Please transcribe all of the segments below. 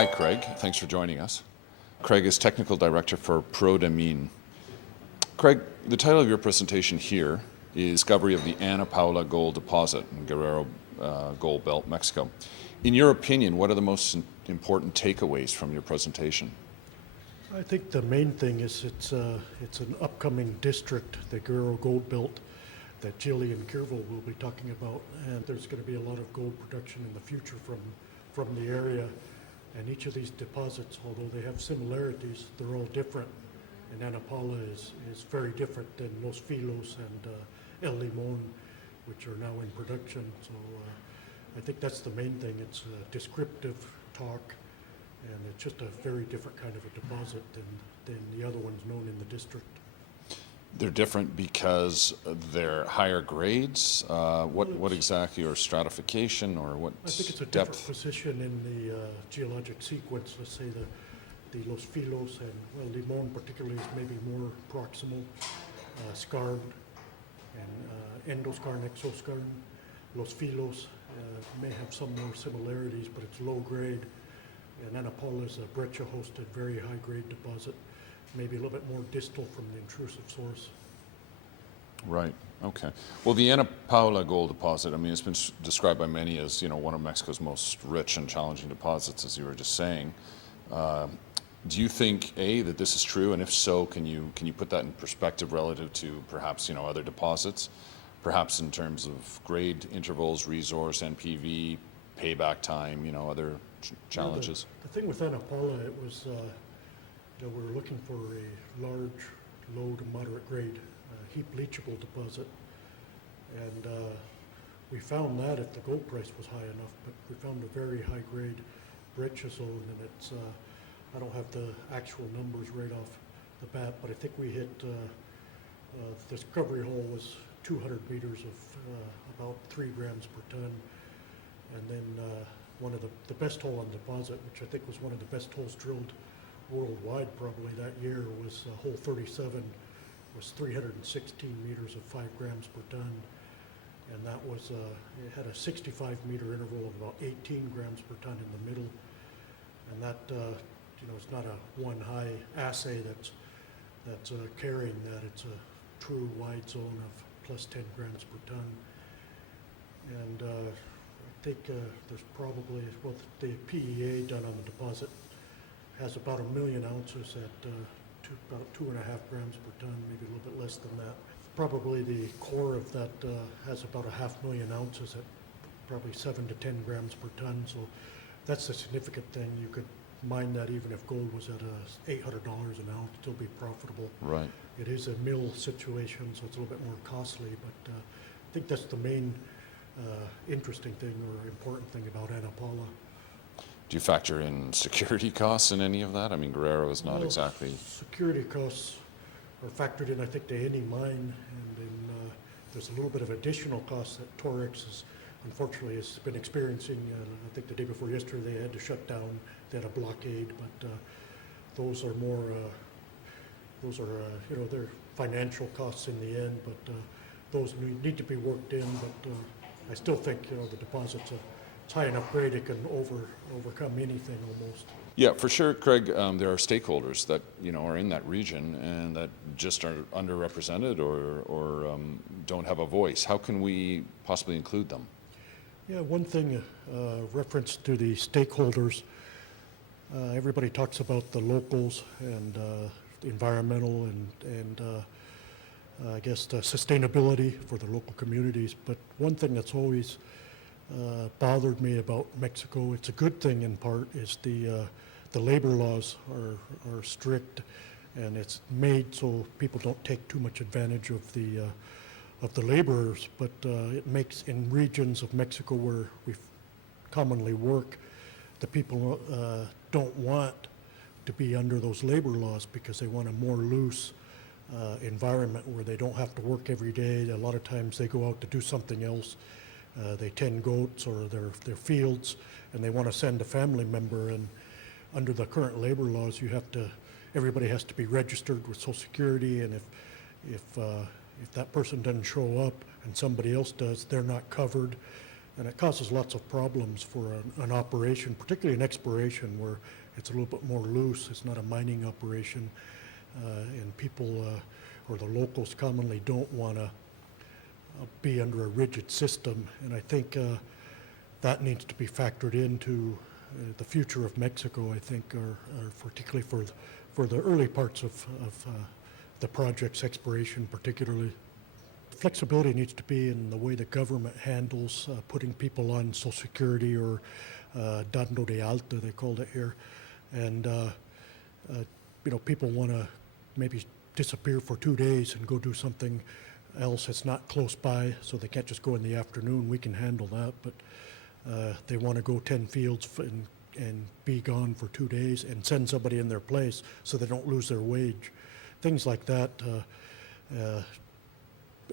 Hi, Craig. Thanks for joining us. Craig is Technical Director for ProDamine. Craig, the title of your presentation here is Discovery of the Ana Paula Gold Deposit in Guerrero Gold Belt, Mexico. In your opinion, what are the most important takeaways from your presentation? I think the main thing is it's an upcoming district, the Guerrero Gold Belt, that Jillian Kirval will be talking about, and there's going to be a lot of gold production in the future from the area. And each of these deposits, although they have similarities, they're all different. And Ana Paula is very different than Los Filos and El Limon, which are now in production. So I think that's the main thing. It's a descriptive talk, and it's just a very different kind of a deposit than the other ones known in the district. They're different because they're higher grades? What exactly, or stratification, or what depth? I think it's a different position in the geologic sequence. Let's say the Los Filos and El Limon particularly is maybe more proximal, skarn, and endoskarn, exoskarn. Los Filos may have some more similarities, but it's low grade. And Ana Paula is a breccia-hosted, very high-grade deposit, maybe a little bit more distal from the intrusive source. Right. Okay. Well, the Ana Paula gold deposit, I mean, it's been described by many as, one of Mexico's most rich and challenging deposits, as you were just saying. Do you think, A, that this is true, and if so, can you put that in perspective relative to perhaps, other deposits, perhaps in terms of grade intervals, resource, NPV, payback time, other challenges? The thing with Ana Paula, it was, we were looking for a large, low to moderate grade heap leachable deposit, and we found that if the gold price was high enough, but we found a very high grade breccia zone, and it's, I don't have the actual numbers right off the bat, but I think we hit, the discovery hole was 200 meters of about 3 grams per ton, and then one of the best hole on the deposit, which I think was one of the best holes drilled worldwide probably that year, was hole 37, was 316 meters of 5 grams per ton, and that was it had a 65 meter interval of about 18 grams per ton in the middle, and that it's not a one high assay that's carrying that. It's a true wide zone of plus 10 grams per ton, and I think there's probably, well, the PEA done on the deposit has about 1 million ounces at about 2.5 grams per ton, maybe a little bit less than that. Probably the core of that has about 500,000 ounces at probably 7 to 10 grams per ton. So that's the significant thing. You could mine that even if gold was at $800 an ounce, still be profitable. Right. It is a mill situation, so it's a little bit more costly, but I think that's the main interesting thing or important thing about Ana Paula. Do you factor in security costs in any of that? I mean, Guerrero is not exactly... Security costs are factored in, I think, to any mine, and then there's a little bit of additional costs that Torex unfortunately has been experiencing. I think the day before yesterday they had to shut down, they had a blockade, but those are more, they're financial costs in the end, but those need to be worked in, but I still think, the deposit's it's high enough grade it can overcome anything almost. Yeah, for sure, Craig. There are stakeholders that are in that region and that just are underrepresented or don't have a voice. How can we possibly include them? Yeah, one thing, reference to the stakeholders. Everybody talks about the locals and the environmental and I guess the sustainability for the local communities. But one thing that's always bothered me about Mexico, it's a good thing in part, is the labor laws are strict, and it's made so people don't take too much advantage of the laborers, but it makes, in regions of Mexico where we commonly work, the people don't want to be under those labor laws because they want a more loose environment where they don't have to work every day. A lot of times they go out to do something else. They tend goats or their fields, and they want to send a family member. And under the current labor laws, everybody has to be registered with Social Security, and if that person doesn't show up and somebody else does, they're not covered. And it causes lots of problems for an operation, particularly an exploration where it's a little bit more loose. It's not a mining operation, and people or the locals commonly don't want to be under a rigid system. And I think that needs to be factored into the future of Mexico, I think, or particularly for the early parts of the project's exploration particularly. Flexibility needs to be in the way the government handles putting people on Social Security or dando de alta, they called it here. And, people want to maybe disappear for 2 days and go do something else that's not close by, so they can't just go in the afternoon. We can handle that, but they want to go 10 fields and be gone for 2 days and send somebody in their place so they don't lose their wage. Things like that.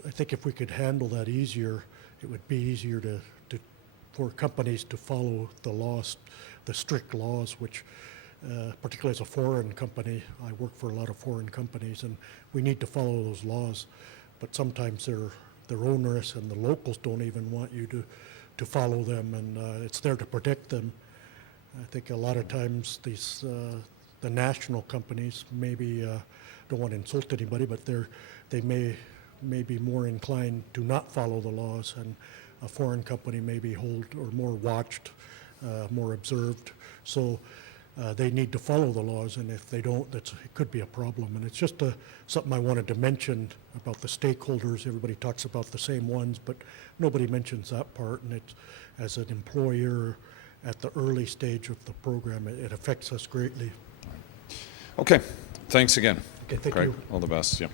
I think if we could handle that easier, it would be easier for companies to follow the laws, the strict laws, which particularly as a foreign company, I work for a lot of foreign companies, and we need to follow those laws. But sometimes they're onerous, and the locals don't even want you to follow them, and it's there to protect them. I think a lot of times the national companies maybe don't want to insult anybody, but they may be more inclined to not follow the laws, and a foreign company may be more watched, more observed. So they need to follow the laws, and if they don't, it could be a problem. And it's just something I wanted to mention about the stakeholders. Everybody talks about the same ones, but nobody mentions that part. And it's, as an employer at the early stage of the program, it affects us greatly. Okay, thanks again. Okay, thank Craig. you. All the best. Yeah.